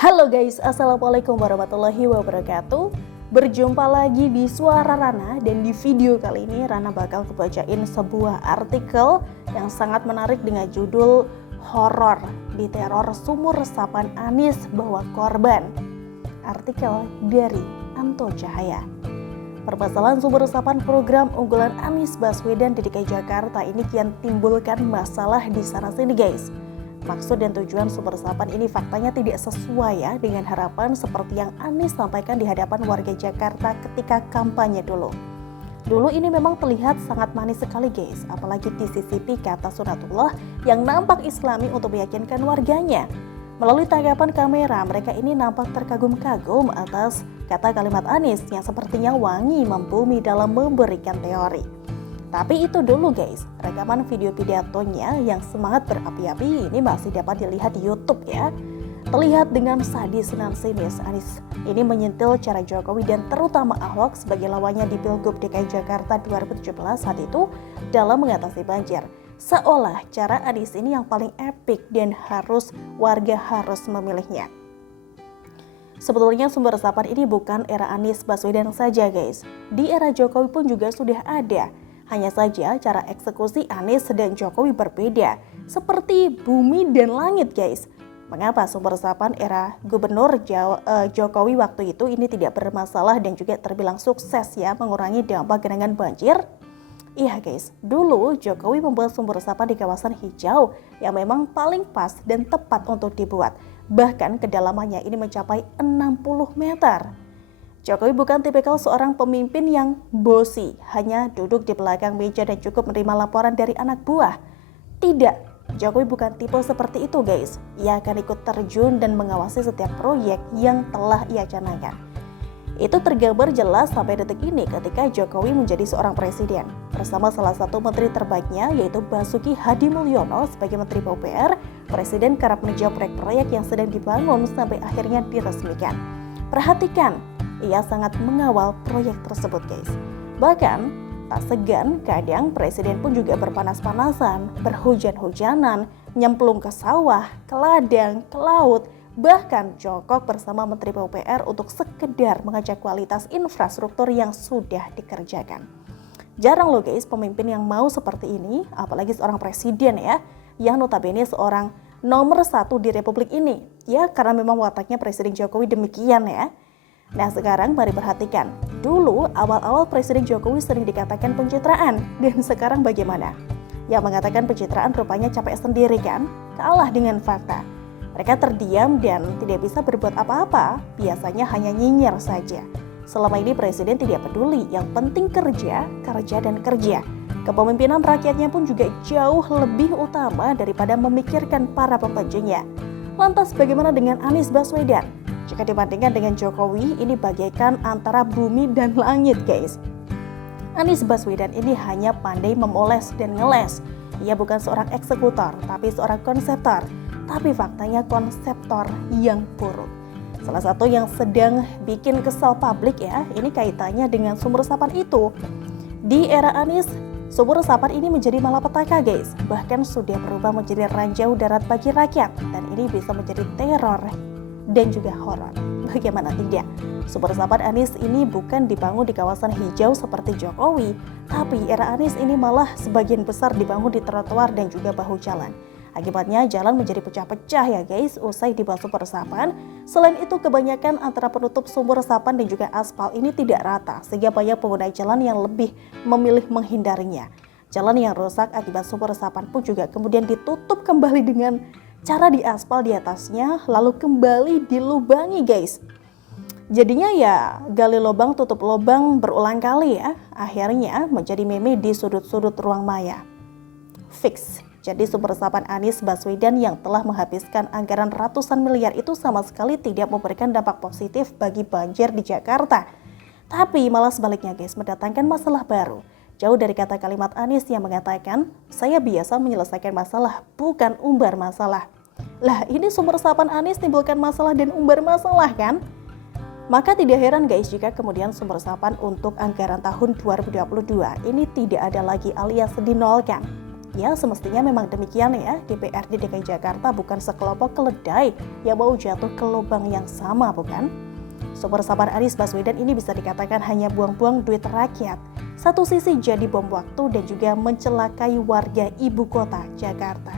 Halo guys, Assalamualaikum warahmatullahi wabarakatuh. Berjumpa lagi di Suara Rana, dan di video kali ini Rana bakal kebacain sebuah artikel yang sangat menarik dengan judul Horor Diteror Sumur Resapan Anies Bawa Korban. Artikel dari Anto Cahaya. Permasalahan sumur resapan program unggulan Anies Baswedan di DKI Jakarta ini kian timbulkan masalah di sana-sini guys. Maksud dan tujuan sumber resapan ini faktanya tidak sesuai ya dengan harapan seperti yang Anies sampaikan di hadapan warga Jakarta ketika kampanye dulu. Dulu ini memang terlihat sangat manis sekali guys, apalagi disisipi kata sunatullah yang nampak islami untuk meyakinkan warganya. Melalui tanggapan kamera, mereka ini nampak terkagum-kagum atas kata kalimat Anies yang sepertinya wangi membumi dalam memberikan teori. Tapi itu dulu guys, rekaman video pidatonya yang semangat berapi-api ini masih dapat dilihat di YouTube ya. Terlihat dengan sadis dan sinis, Anies ini menyentil cara Jokowi dan terutama Ahok sebagai lawannya di Pilgub DKI Jakarta 2017 saat itu dalam mengatasi banjir. Seolah cara Anies ini yang paling epik dan warga harus memilihnya. Sebetulnya sumber resapan ini bukan era Anies Baswedan saja guys. Di era Jokowi pun juga sudah ada. Hanya saja cara eksekusi Anies dan Jokowi berbeda, seperti bumi dan langit guys. Mengapa sumber resapan era Gubernur Jokowi waktu itu ini tidak bermasalah dan juga terbilang sukses ya mengurangi dampak genangan banjir? Iya guys, dulu Jokowi membuat sumber resapan di kawasan hijau yang memang paling pas dan tepat untuk dibuat. Bahkan kedalamannya ini mencapai 60 meter. Jokowi bukan tipikal seorang pemimpin yang bosi, hanya duduk di belakang meja dan cukup menerima laporan dari anak buah. Tidak, Jokowi bukan tipe seperti itu guys. Ia akan ikut terjun dan mengawasi setiap proyek yang telah ia canangkan. Itu tergambar jelas sampai detik ini ketika Jokowi menjadi seorang presiden. Bersama salah satu menteri terbaiknya yaitu Basuki Hadimulyono sebagai Menteri PUPR, Presiden kerap meninjau proyek-proyek yang sedang dibangun sampai akhirnya diresmikan. Perhatikan, ia sangat mengawal proyek tersebut guys. Bahkan tak segan kadang presiden pun juga berpanas-panasan, berhujan-hujanan, nyemplung ke sawah, ke ladang, ke laut, bahkan jongkok bersama Menteri PUPR untuk sekedar mengecek kualitas infrastruktur yang sudah dikerjakan. Jarang loh guys pemimpin yang mau seperti ini, apalagi seorang presiden ya, yang notabene seorang nomor 1 di republik ini. Ya karena memang wataknya Presiden Jokowi demikian ya. Nah sekarang mari perhatikan, dulu awal-awal Presiden Jokowi sering dikatakan pencitraan, dan sekarang bagaimana? Yang mengatakan pencitraan rupanya capek sendiri kan, kalah dengan fakta. Mereka terdiam dan tidak bisa berbuat apa-apa, biasanya hanya nyinyir saja. Selama ini Presiden tidak peduli, yang penting kerja, kerja dan kerja. Kepemimpinan rakyatnya pun juga jauh lebih utama daripada memikirkan para pembantunya. Lantas bagaimana dengan Anies Baswedan? Jika dibandingkan dengan Jokowi, ini bagaikan antara bumi dan langit guys. Anies Baswedan ini hanya pandai memoles dan ngeles. Ia bukan seorang eksekutor, tapi seorang konseptor. Tapi faktanya konseptor yang buruk. Salah satu yang sedang bikin kesal publik ya, ini kaitannya dengan sumber resapan itu. Di era Anies, sumber resapan ini menjadi malapetaka guys. Bahkan sudah berubah menjadi ranjau darat bagi rakyat. Dan ini bisa menjadi teror dan juga horor. Bagaimana tidak? Sumber resapan Anies ini bukan dibangun di kawasan hijau seperti Jokowi, tapi era Anies ini malah sebagian besar dibangun di trotoar dan juga bahu jalan. Akibatnya jalan menjadi pecah-pecah ya guys usai dibahas sumber resapan. Selain itu kebanyakan antara penutup sumber resapan dan juga aspal ini tidak rata, sehingga banyak pengguna jalan yang lebih memilih menghindarinya. Jalan yang rusak akibat sumber resapan pun juga kemudian ditutup kembali dengan cara diaspal di atasnya, lalu kembali dilubangi guys. Jadinya ya gali lubang tutup lubang berulang kali ya. Akhirnya menjadi meme di sudut-sudut ruang maya. Fix. Jadi sumber resapan Anies Baswedan yang telah menghabiskan anggaran ratusan miliar itu sama sekali tidak memberikan dampak positif bagi banjir di Jakarta. Tapi malah sebaliknya guys, mendatangkan masalah baru. Jauh dari kata kalimat Anies yang mengatakan, saya biasa menyelesaikan masalah, bukan umbar masalah. Lah ini sumber resapan Anies timbulkan masalah dan umbar masalah kan? Maka tidak heran guys jika kemudian sumber resapan untuk anggaran tahun 2022 ini tidak ada lagi alias dinolkan. Ya semestinya memang demikian ya, DPRD DKI Jakarta bukan sekelompok keledai yang mau jatuh ke lubang yang sama, bukan? Sumber resapan Anies Baswedan ini bisa dikatakan hanya buang-buang duit rakyat. Satu sisi jadi bom waktu dan juga mencelakai warga ibu kota Jakarta.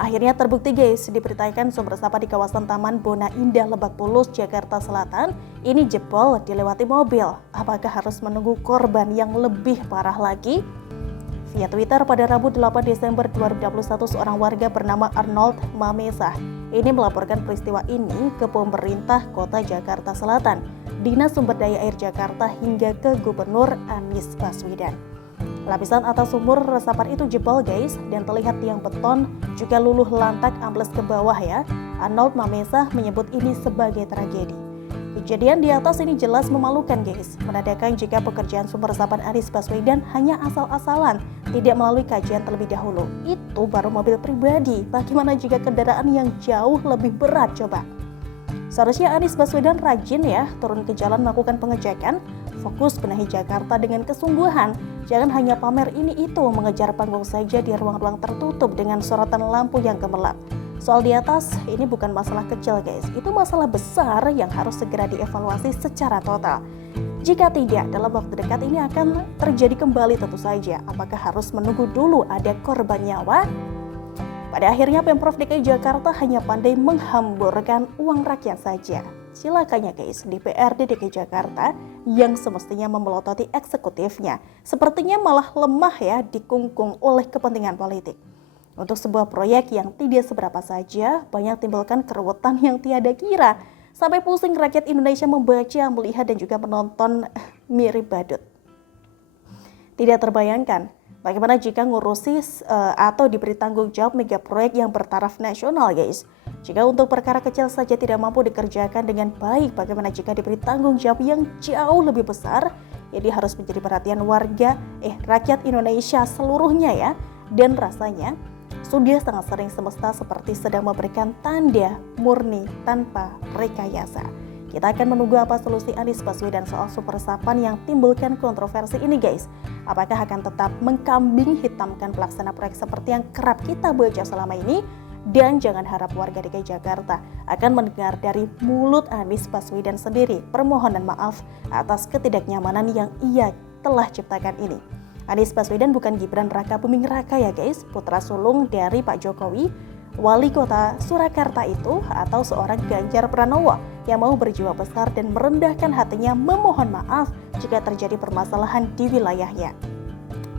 Akhirnya terbukti guys, diberitakan sumber resapan di kawasan Taman Bona Indah Lebak Bulus, Jakarta Selatan ini jebol dilewati mobil. Apakah harus menunggu korban yang lebih parah lagi? Via Twitter pada Rabu 8 Desember 2021, seorang warga bernama Arnold Mamesah ini melaporkan peristiwa ini ke pemerintah kota Jakarta Selatan, Dinas Sumber Daya Air Jakarta hingga ke Gubernur Anies Baswedan. Lapisan atas sumur resapan itu jebol guys, dan terlihat tiang beton juga luluh lantak ambles ke bawah ya. Arnold Mamesah menyebut ini sebagai tragedi. Kejadian di atas ini jelas memalukan guys, menandakan jika pekerjaan sumber resapan Anies Baswedan hanya asal-asalan, tidak melalui kajian terlebih dahulu. Itu baru mobil pribadi, bagaimana jika kendaraan yang jauh lebih berat coba? Seharusnya Anies Baswedan rajin ya, turun ke jalan melakukan pengecekan, fokus benahi Jakarta dengan kesungguhan. Jangan hanya pamer ini itu, mengejar panggung saja di ruang-ruang tertutup dengan sorotan lampu yang gemerlap. Soal di atas, ini bukan masalah kecil guys, itu masalah besar yang harus segera dievaluasi secara total. Jika tidak, dalam waktu dekat ini akan terjadi kembali tentu saja. Apakah harus menunggu dulu ada korban nyawa? Pada akhirnya Pemprov DKI Jakarta hanya pandai menghamburkan uang rakyat saja. Silakannya guys, DPRD DKI Jakarta yang semestinya memelototi eksekutifnya, sepertinya malah lemah ya dikungkung oleh kepentingan politik. Untuk sebuah proyek yang tidak seberapa saja, banyak timbulkan keruwetan yang tiada kira. Sampai pusing rakyat Indonesia membaca, melihat, dan juga menonton mirip badut. Tidak terbayangkan bagaimana jika ngurusi atau diberi tanggung jawab mega proyek yang bertaraf nasional guys. Jika untuk perkara kecil saja tidak mampu dikerjakan dengan baik, bagaimana jika diberi tanggung jawab yang jauh lebih besar? Jadi harus menjadi perhatian rakyat Indonesia seluruhnya ya. Dan rasanya sudah sangat sering semesta seperti sedang memberikan tanda murni tanpa rekayasa. Kita akan menunggu apa solusi Anies Baswedan soal sumber resapan yang timbulkan kontroversi ini guys. Apakah akan tetap mengkambing hitamkan pelaksana proyek seperti yang kerap kita baca selama ini? Dan jangan harap warga DKI Jakarta akan mendengar dari mulut Anies Baswedan sendiri permohonan maaf atas ketidaknyamanan yang ia telah ciptakan ini. Anies Baswedan bukan Gibran Raka Buming Raka ya guys, putra sulung dari Pak Jokowi, wali kota Surakarta itu, atau seorang Ganjar Pranowo yang mau berjiwa besar dan merendahkan hatinya memohon maaf jika terjadi permasalahan di wilayahnya.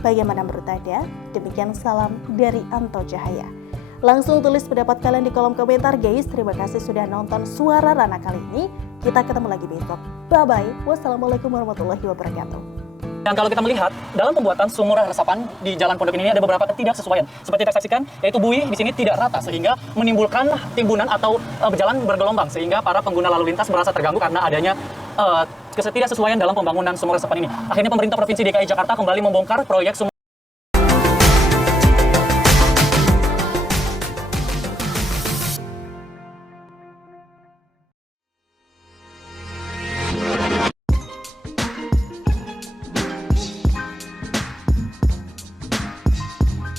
Bagaimana menurut Anda? Demikian salam dari Anto Cahaya. Langsung tulis pendapat kalian di kolom komentar guys. Terima kasih sudah nonton Suara Rana kali ini. Kita ketemu lagi besok. Bye-bye. Wassalamualaikum warahmatullahi wabarakatuh. Dan kalau kita melihat dalam pembuatan sumur resapan di Jalan Pondok ini ada beberapa ketidaksesuaian. Seperti kita saksikan, yaitu buih di sini tidak rata sehingga menimbulkan timbunan atau berjalan bergelombang sehingga para pengguna lalu lintas merasa terganggu karena adanya ketidaksesuaian dalam pembangunan sumur resapan ini. Akhirnya pemerintah Provinsi DKI Jakarta kembali membongkar proyek sumur